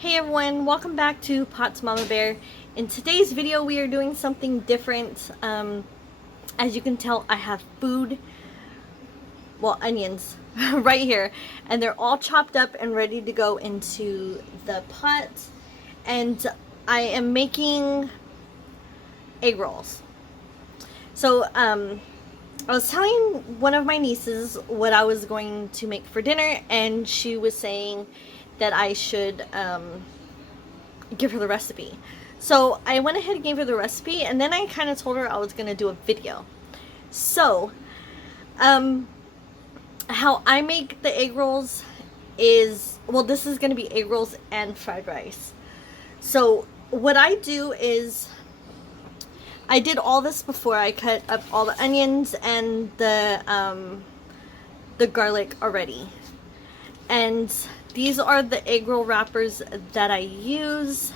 Hey everyone, welcome back to Pot's Mama Bear. In today's video we are doing something different. As you can tell, I have food, well, onions right here, and they're all chopped up and ready to go into the pot. And I am making egg rolls. So I was telling one of my nieces what I was going to make for dinner, and she was saying that I should give her the recipe. So I went ahead and gave her the recipe, and then I kind of told her I was going to do a video. So, how I make the egg rolls is, well, this is going to be egg rolls and fried rice. So what I do is, I did all this before. I cut up all the onions and the garlic already. And these are the egg roll wrappers that I use.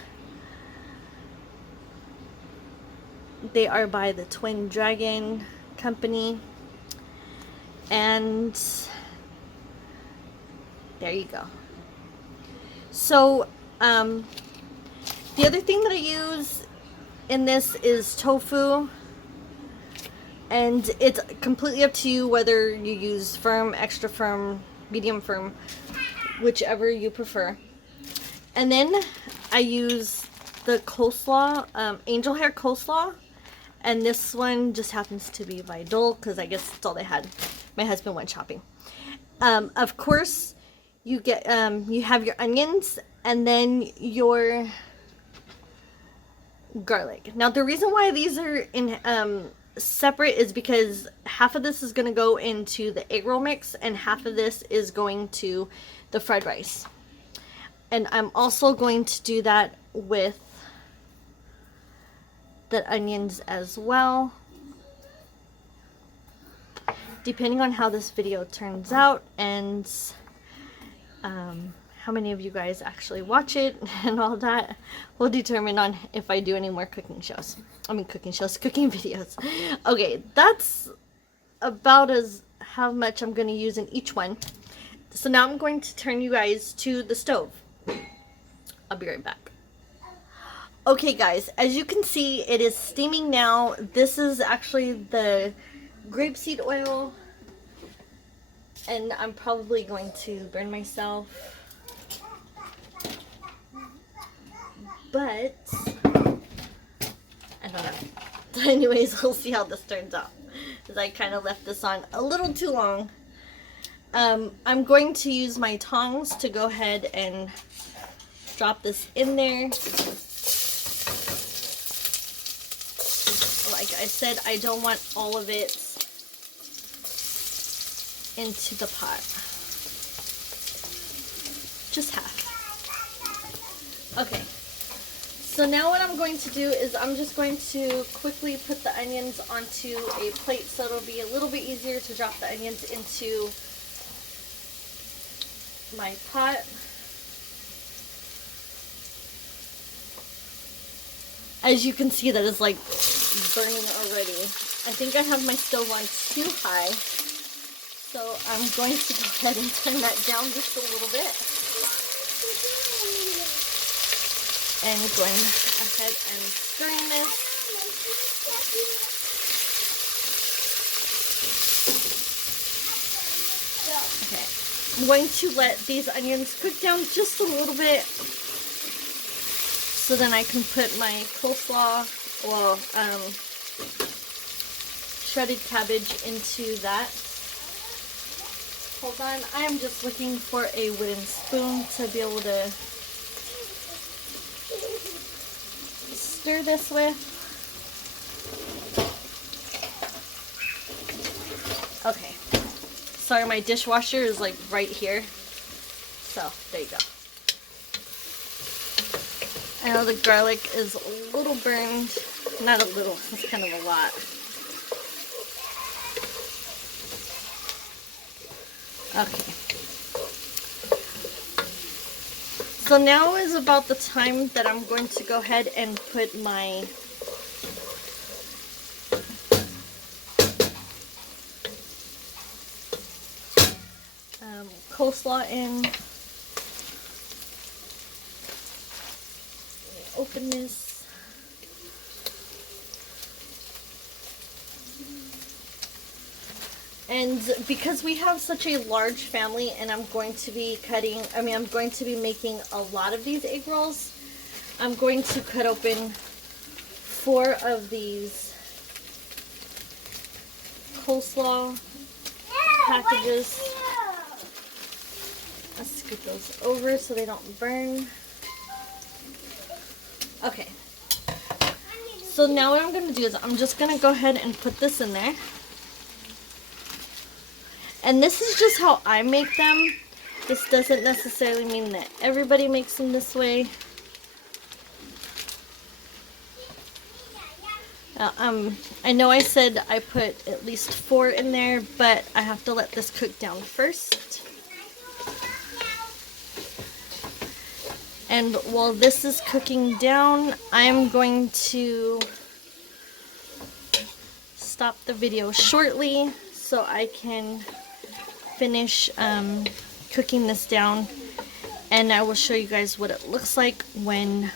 They are by the Twin Dragon Company. And there you go. So, the other thing that I use in this is tofu. And it's completely up to you whether you use firm, extra firm, medium firm, whichever you prefer. And then I use the coleslaw, angel hair coleslaw. And this one just happens to be by Dole because I guess that's all they had. My husband went shopping. Of course, you get you have your onions and then your garlic. Now the reason why these are in separate is because half of this is going to go into the egg roll mix and half of this is going to the fried rice. And I'm also going to do that with the onions as well, depending on how this video turns out and how many of you guys actually watch it and all that will determine on if I do any more cooking videos. Okay, that's about as how much I'm going to use in each one. So now I'm going to turn you guys to the stove. I'll be right back. Okay guys, as you can see, it is steaming now. This is actually the grapeseed oil, and I'm probably going to burn myself, but I don't know. Anyways, we'll see how this turns out, because I kind of left this on a little too long. I'm going to use my tongs to go ahead and drop this in there. Like I said, I don't want all of it into the pot. Just half. Okay. So now what I'm going to do is I'm just going to quickly put the onions onto a plate so it'll be a little bit easier to drop the onions into my pot. As you can see, that is like burning already. I think I have my stove on too high, so I'm going to go ahead and turn that down just a little bit. And going ahead and stirring this. Okay, I'm going to let these onions cook down just a little bit, so then I can put my coleslaw, well, shredded cabbage into that. Hold on, I am just looking for a wooden spoon to be able to stir this with. Okay, sorry, my dishwasher is like right here, so there you go. I know the garlic is a little burned. Not a little, it's kind of a lot. Okay. So now is about the time that I'm going to go ahead and put my coleslaw in. goodness. And because we have such a large family and I'm going to be making a lot of these egg rolls, I'm going to cut open 4 of these coleslaw packages. Let's scoot those over so they don't burn. Okay. So now what I'm going to do is I'm just going to go ahead and put this in there. And this is just how I make them. This doesn't necessarily mean that everybody makes them this way. I know I said I put at least 4 in there, but I have to let this cook down first. And while this is cooking down, I'm going to stop the video shortly so I can finish cooking this down, and I will show you guys what it looks like when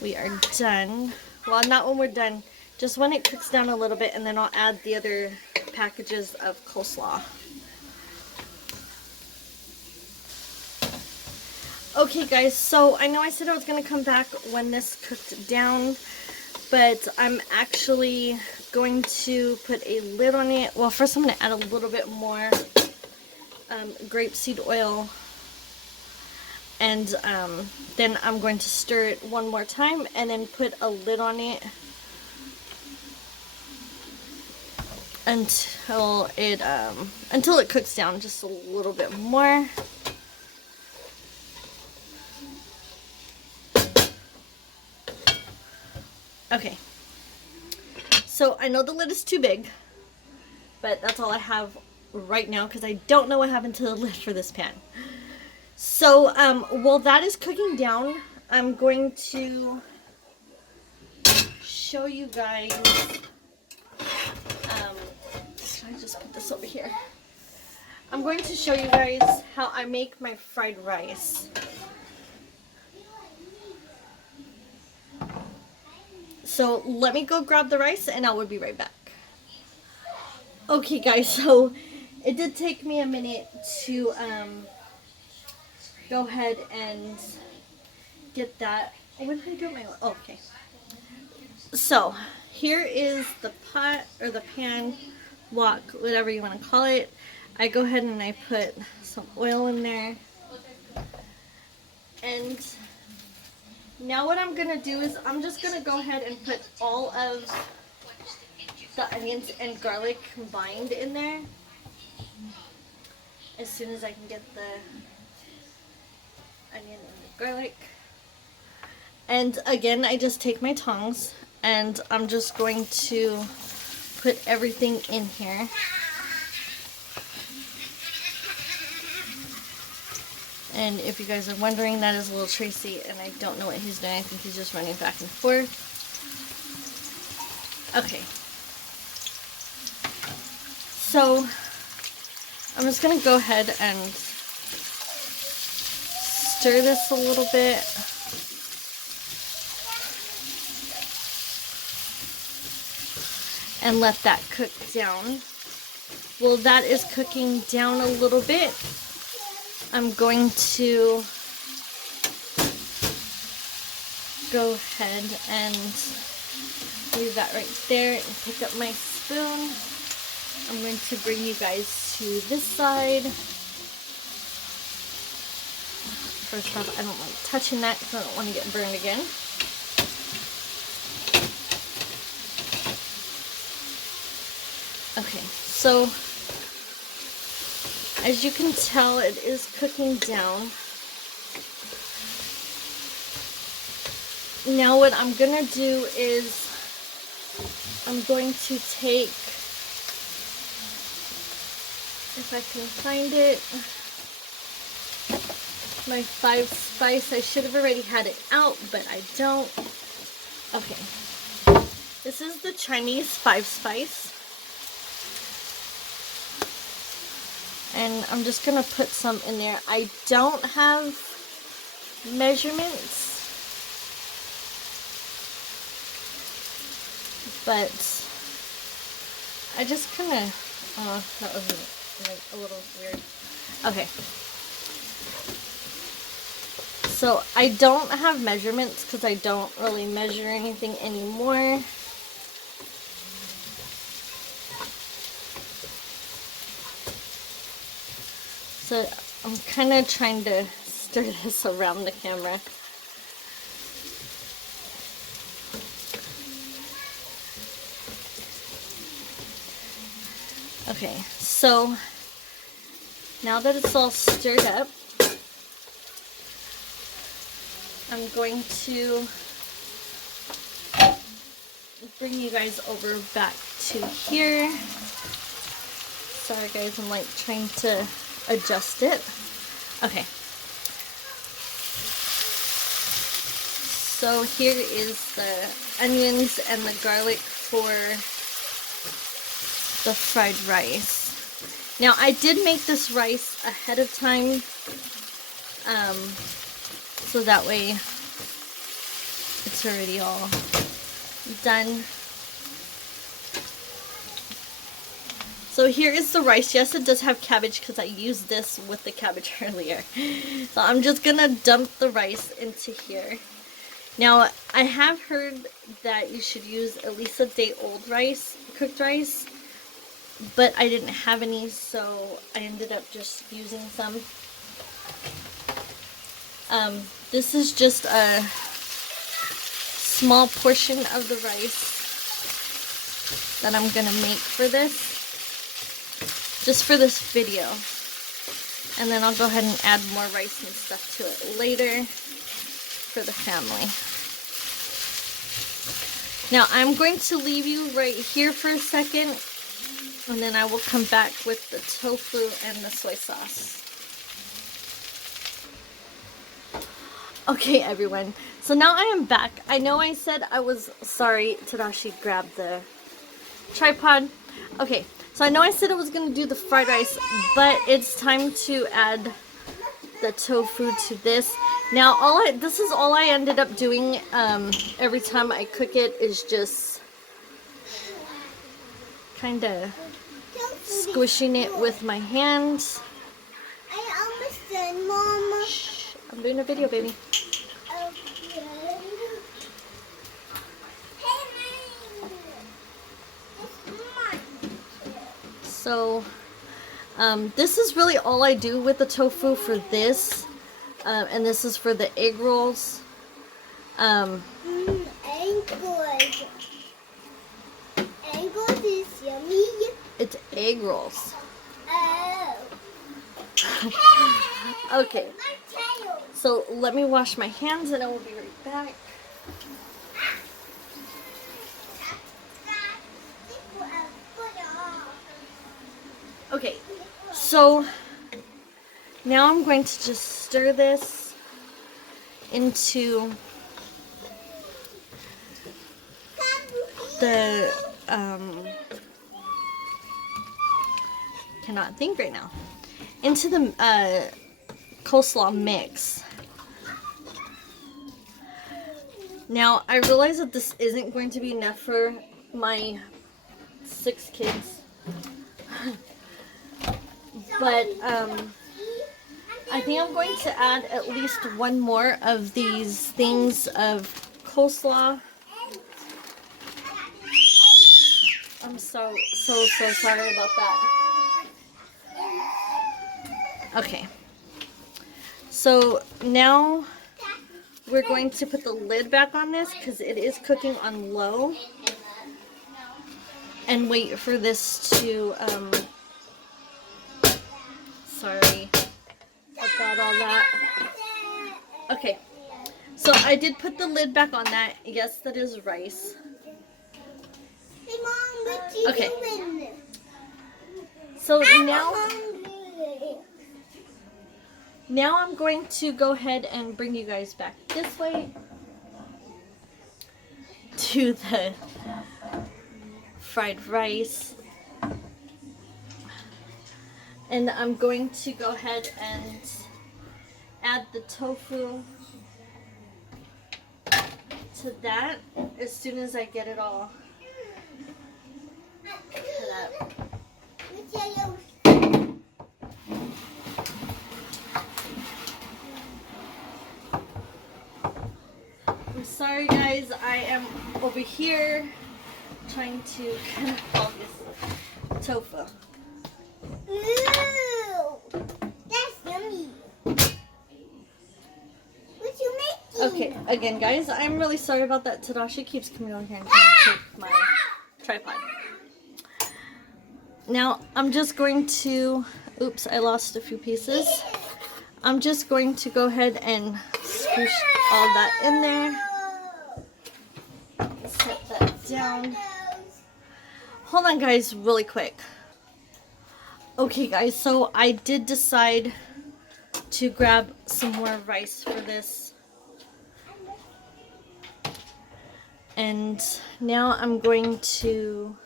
we are done. Well, not when we're done, just when it cooks down a little bit, and then I'll add the other packages of coleslaw. Okay guys, so I know I said I was going to come back when this cooked down, but I'm actually going to put a lid on it. Well, first I'm going to add a little bit more grapeseed oil, and then I'm going to stir it one more time and then put a lid on it until it cooks down just a little bit more. Okay, so I know the lid is too big, but that's all I have right now because I don't know what happened to the lid for this pan. So while that is cooking down, I'm going to show you guys, should I just put this over here? I'm going to show you guys how I make my fried rice. So let me go grab the rice and I will be right back. Okay guys, so it did take me a minute to go ahead and get that. What did I do with my, oh, okay. So here is the pot or the pan, wok, whatever you want to call it. I go ahead and I put some oil in there. And now what I'm going to do is I'm just going to go ahead and put all of the onions and garlic combined in there as soon as I can get the onion and the garlic. And again, I just take my tongs and I'm just going to put everything in here. And if you guys are wondering, that is little Tracy, and I don't know what he's doing. I think he's just running back and forth. Okay. So, I'm just going to go ahead and stir this a little bit. And let that cook down. While that is cooking down a little bit, I'm going to go ahead and leave that right there and pick up my spoon. I'm going to bring you guys to this side. First off, I don't like touching that because I don't want to get burned again. Okay, so as you can tell, it is cooking down. Now what I'm gonna do is I'm going to take, if I can find it, my 5 spice. I should have already had it out, but I don't. Okay. This is the Chinese 5 spice. And I'm just going to put some in there. I don't have measurements, but I just kind of, oh, that was like a little weird. Okay. So I don't have measurements because I don't really measure anything anymore. So I'm kind of trying to stir this around the camera. Okay, so now that it's all stirred up, I'm going to bring you guys over back to here. Sorry guys, I'm like trying to adjust it. Okay. So here is the onions and the garlic for the fried rice. Now I did make this rice ahead of time, so that way it's already all done. So here is the rice. Yes, it does have cabbage because I used this with the cabbage earlier. So I'm just gonna dump the rice into here. Now I have heard that you should use at least a day old rice, cooked rice, but I didn't have any, so I ended up just using some. This is just a small portion of the rice that I'm gonna make for this, just for this video, and then I'll go ahead and add more rice and stuff to it later for the family. Now I'm going to leave you right here for a second, and then I will come back with the tofu and the soy sauce. Okay everyone, so now I am back. I know I said I was sorry. Tadashi grabbed the tripod. Okay, so I know I said I was going to do the fried rice, but it's time to add the tofu to this. Now this is all I ended up doing every time I cook it, is just kind of squishing it with my hands. I almost done, Mama. Shh, I'm doing a video, baby. So this is really all I do with the tofu for this, and this is for the egg rolls. Egg rolls is yummy. It's egg rolls. Oh. Okay, My tail. so let me wash my hands and I will be right back. Okay, so now I'm going to just stir this into the, cannot think right now, into the coleslaw mix. Now, I realize that this isn't going to be enough for my 6 kids. But I think I'm going to add at least one more of these things of coleslaw. I'm so sorry about that. Okay. So now we're going to put the lid back on this because it is cooking on low, and wait for this to sorry about all that. Okay, so I did put the lid back on that. Yes, that is rice. Hey Mom, what you Okay. doing? So I'm now hungry. I'm going to go ahead and bring you guys back this way to the fried rice. And I'm going to go ahead and add the tofu to that as soon as I get it all cut up. I'm sorry guys, I am over here trying to cut up all this tofu. Ooh, that's yummy. What you making? Okay, again guys, I'm really sorry about that. Tadashi keeps coming over here and trying to take my tripod. Now, I'm just going to, oops, I lost a few pieces. I'm just going to go ahead and scoosh all that in there. Set that down. Hold on guys, really quick. Okay guys, so I did decide to grab some more rice for this. And now I'm going to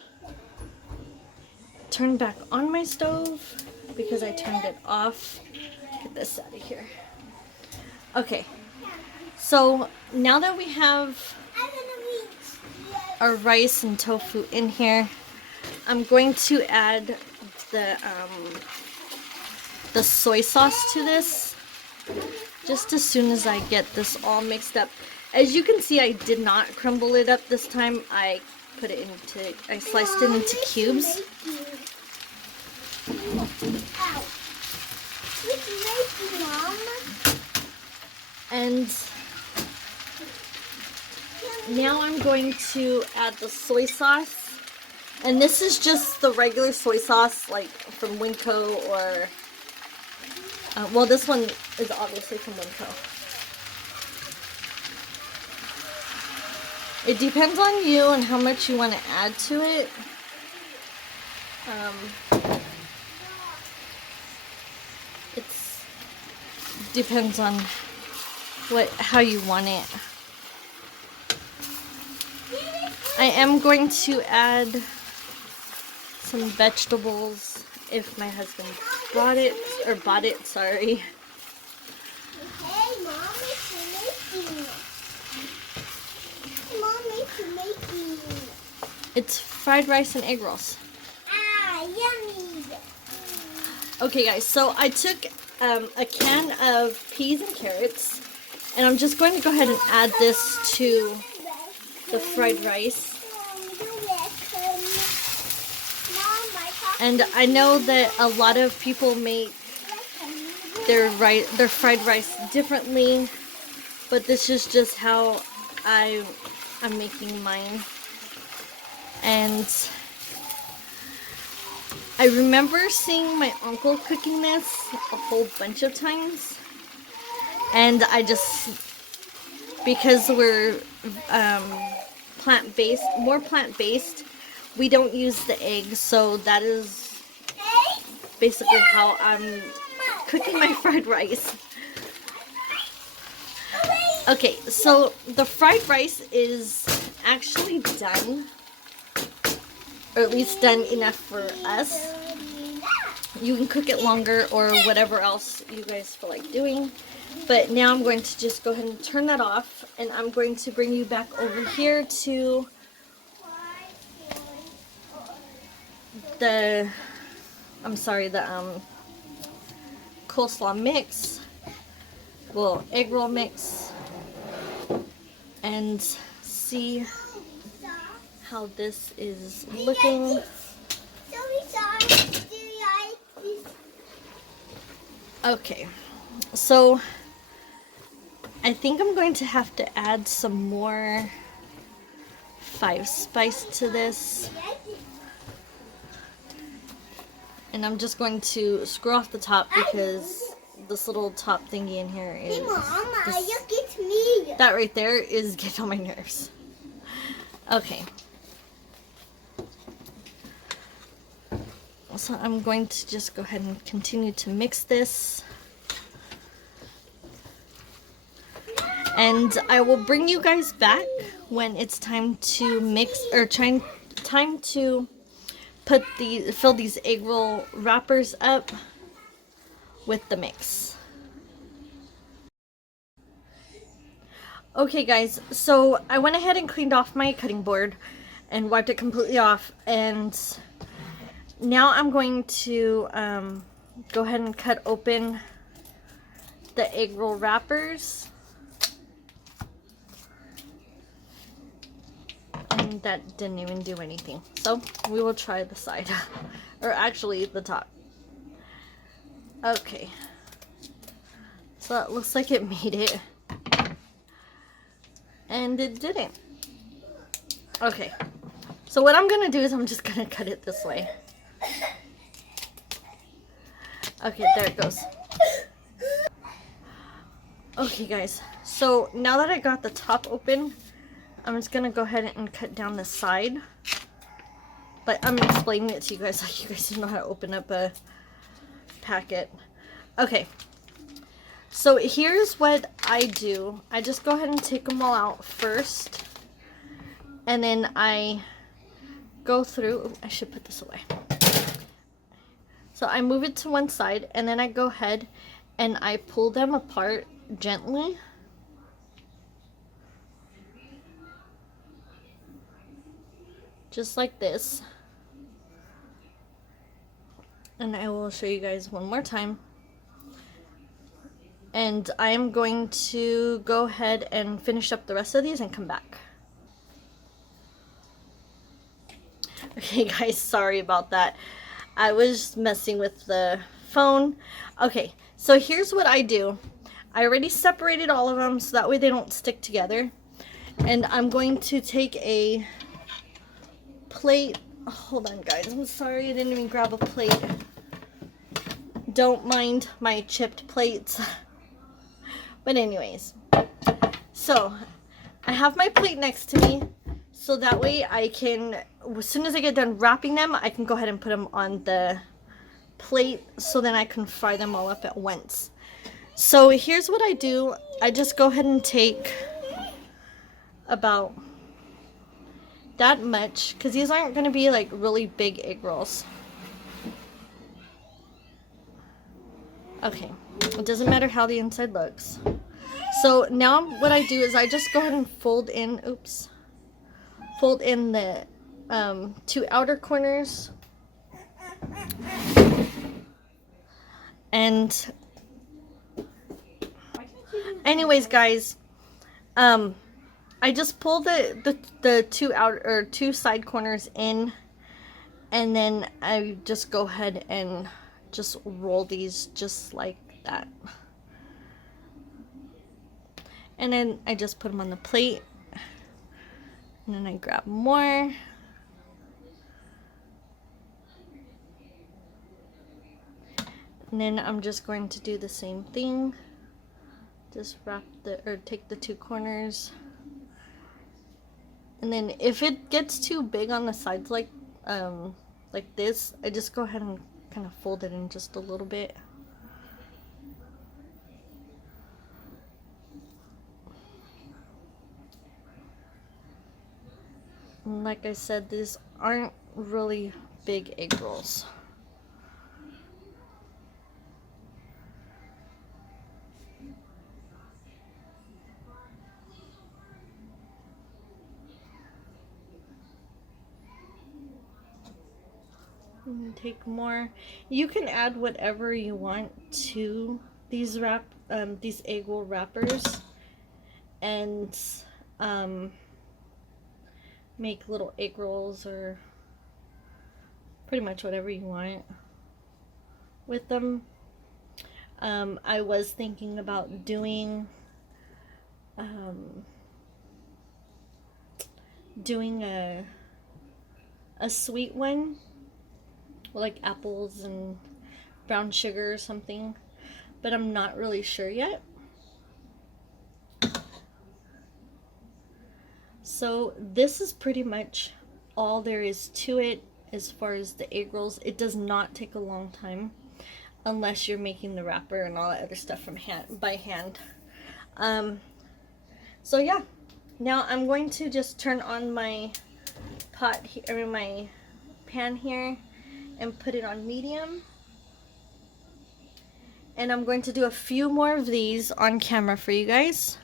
turn back on my stove because I turned it off. Get this out of here. Okay, so now that we have our rice and tofu in here, I'm going to add the soy sauce to this just as soon as I get this all mixed up. As you can see, I did not crumble it up this time. I sliced it into cubes. And now I'm going to add the soy sauce. And this is just the regular soy sauce, like from Winco or... well, this one is obviously from Winco. It depends on you and how much you want to add to it. It depends on how you want it. I am going to add some vegetables if my husband bought it, sorry. Hey, Mom, what you making? Mom, what you making? It's fried rice and egg rolls. Ah, yummy. Okay guys, so I took a can of peas and carrots, and I'm just going to go ahead and add this to the fried rice. And I know that a lot of people make their fried rice differently, but this is just how I'm making mine. And I remember seeing my uncle cooking this a whole bunch of times, and I just, because we're more plant-based, we don't use the eggs, so that is basically how I'm cooking my fried rice. Okay, so the fried rice is actually done, or at least done enough for us. You can cook it longer or whatever else you guys feel like doing. But now I'm going to just go ahead and turn that off, and I'm going to bring you back over here to the coleslaw mix, well, egg roll mix, and see how this is looking. Okay, so I think I'm going to have to add some more 5 spice to this. And I'm just going to screw off the top because this little top thingy in here is... Hey, Mama, look at me. That right there is getting on my nerves. Okay. So I'm going to just go ahead and continue to mix this. And I will bring you guys back when it's time to mix, or time to fill these egg roll wrappers up with the mix. Okay guys, so I went ahead and cleaned off my cutting board and wiped it completely off, and now I'm going to go ahead and cut open the egg roll wrappers. And that didn't even do anything. So we will try the side. Or actually the top. Okay. So it looks like it made it. And it didn't. Okay. So what I'm going to do is I'm just going to cut it this way. Okay, there it goes. Okay guys, so now that I got the top open, I'm just gonna go ahead and cut down the side. But I'm explaining it to you guys like you guys know how to open up a packet. Okay, so here's what I do. I just go ahead and take them all out first. And then I go through, I should put this away. So I move it to one side and then I go ahead and I pull them apart gently. Just like this. And I will show you guys one more time. And I am going to go ahead and finish up the rest of these and come back. Okay guys, sorry about that. I was messing with the phone. Okay, so here's what I do. I already separated all of them so that way they don't stick together. And I'm going to take a plate. Oh, hold on guys, I'm sorry I didn't even grab a plate. Don't mind my chipped plates. But anyways, so I have my plate next to me. So that way I can, as soon as I get done wrapping them, I can go ahead and put them on the plate so then I can fry them all up at once. So here's what I do. I just go ahead and take about that much, because these aren't going to be like really big egg rolls. Okay, it doesn't matter how the inside looks. So now what I do is I just go ahead and fold in the two outer corners. And anyways guys, I just pull the two side corners in, and then I just go ahead and just roll these just like that. And then I just put them on the plate. And then I grab more. And then I'm just going to do the same thing. Just take the two corners. And then if it gets too big on the sides like this, I just go ahead and kind of fold it in just a little bit. And like I said, these aren't really big egg rolls. And take more. You can add whatever you want to these egg roll wrappers, and make little egg rolls or pretty much whatever you want with them. I was thinking about doing a sweet one, like apples and brown sugar or something, but I'm not really sure yet. So this is pretty much all there is to it as far as the egg rolls. It does not take a long time unless you're making the wrapper and all that other stuff by hand. So yeah, now I'm going to just turn on my my pan here and put it on medium. And I'm going to do a few more of these on camera for you guys.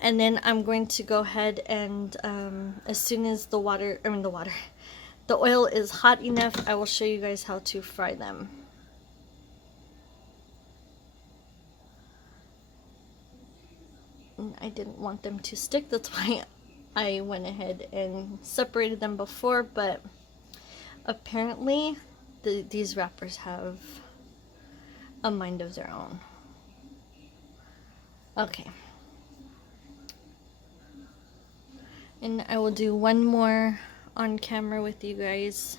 And then I'm going to go ahead and as soon as the the oil is hot enough, I will show you guys how to fry them. And I didn't want them to stick, that's why I went ahead and separated them before, but apparently these wrappers have a mind of their own. Okay. And I will do one more on camera with you guys.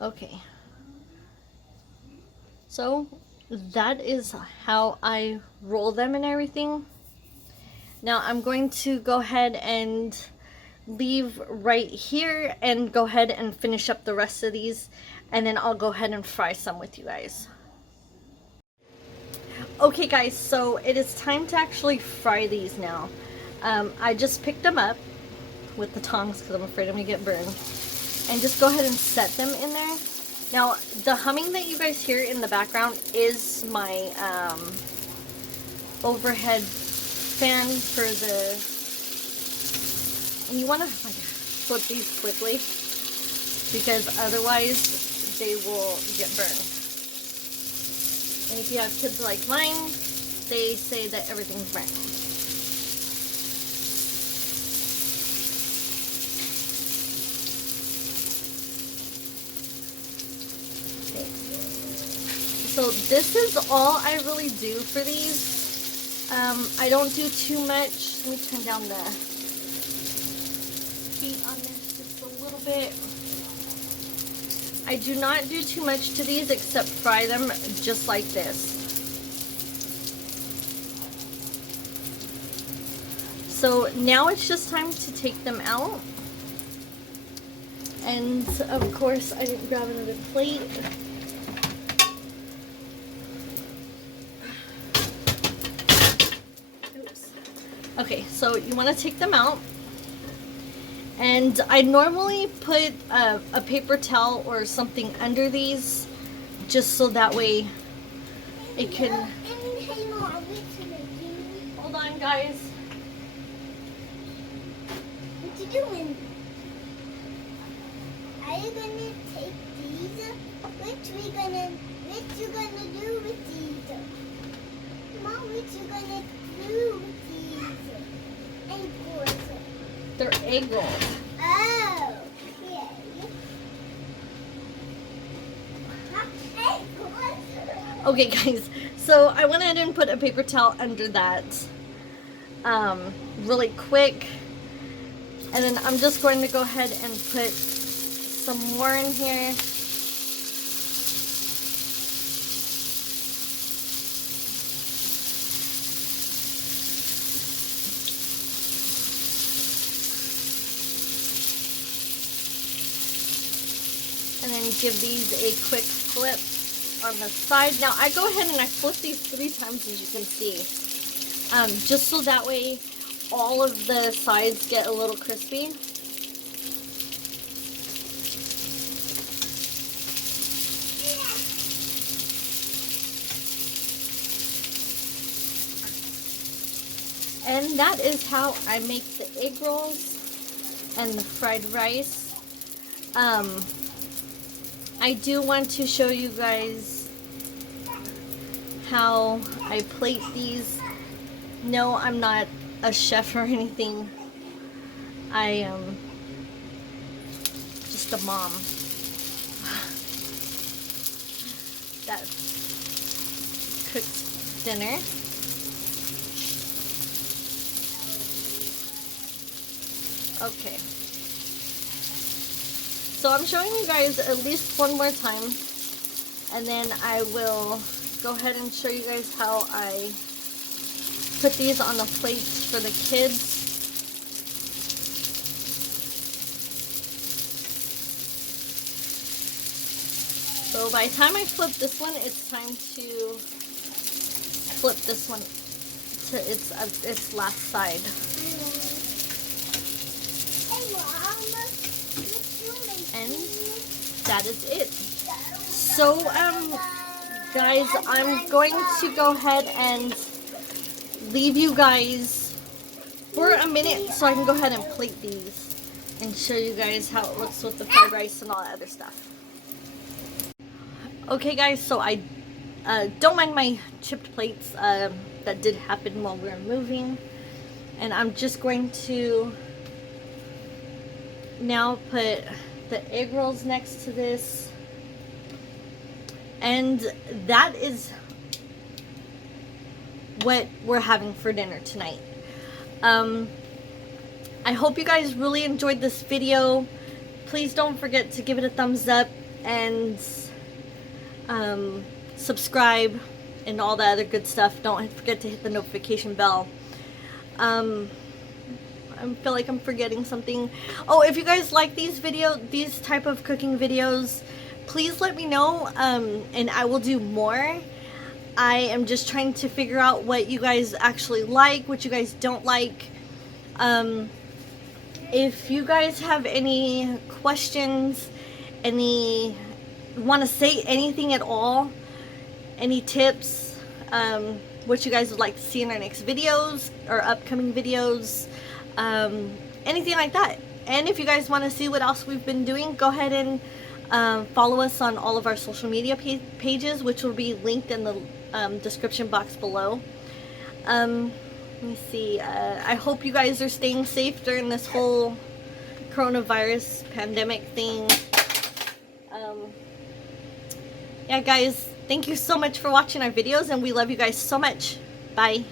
Okay. So that is how I roll them and everything. Now I'm going to go ahead and leave right here and go ahead and finish up the rest of these, and then I'll go ahead and fry some with you guys. Okay guys, so it is time to actually fry these now. I just picked them up with the tongs because I'm afraid I'm gonna get burned, and just go ahead and set them in there. Now the humming that you guys hear in the background is my overhead fan for the, and you want to like flip these quickly because otherwise they will get burned. And if you have kids like mine, they say that everything's burned. Okay. So this is all I really do for these. I don't do too much. Let me turn down the heat on this just a little bit. I do not do too much to these except fry them just like this. So now it's just time to take them out. And of course I didn't grab another plate. Okay, so you want to take them out, and I normally put a paper towel or something under these just so that way it can... Hold on guys. What you doing? Are you gonna take these? What you gonna do with these? Mom, what you gonna do with these? They're egg rolls. Oh, okay. Okay guys, so I went ahead and put a paper towel under that really quick, and then I'm just going to go ahead and put some more in here. And then give these a quick flip on the side. Now I go ahead and I flip these 3 times, as you can see, just so that way all of the sides get a little crispy. And that is how I make the egg rolls and the fried rice. I do want to show you guys how I plate these. No, I'm not a chef or anything. I am just a mom that cooks dinner. Okay. So I'm showing you guys at least one more time, and then I will go ahead and show you guys how I put these on the plates for the kids. So by the time I flip this one, it's time to flip this one to its last side. And that is it. So, guys, I'm going to go ahead and leave you guys for a minute so I can go ahead and plate these and show you guys how it looks with the fried rice and all that other stuff. Okay, guys, so I don't mind my chipped plates. That did happen while we were moving. And I'm just going to now put the egg rolls next to this. And that is what we're having for dinner tonight. I hope you guys really enjoyed this video. Please don't forget to give it a thumbs up and subscribe and all the other good stuff. Don't forget to hit the notification bell. I feel like I'm forgetting something. Oh, if you guys like these type of cooking videos, please let me know, and I will do more. I am just trying to figure out what you guys actually like, what you guys don't like. If you guys have any questions, want to say anything at all, any tips, what you guys would like to see in our next videos or upcoming videos, anything like that. And if you guys want to see what else we've been doing, go ahead and follow us on all of our social media pages, which will be linked in the description box below. Let me see. I hope you guys are staying safe during this whole coronavirus pandemic thing. Yeah, guys, thank you so much for watching our videos, and we love you guys so much. Bye.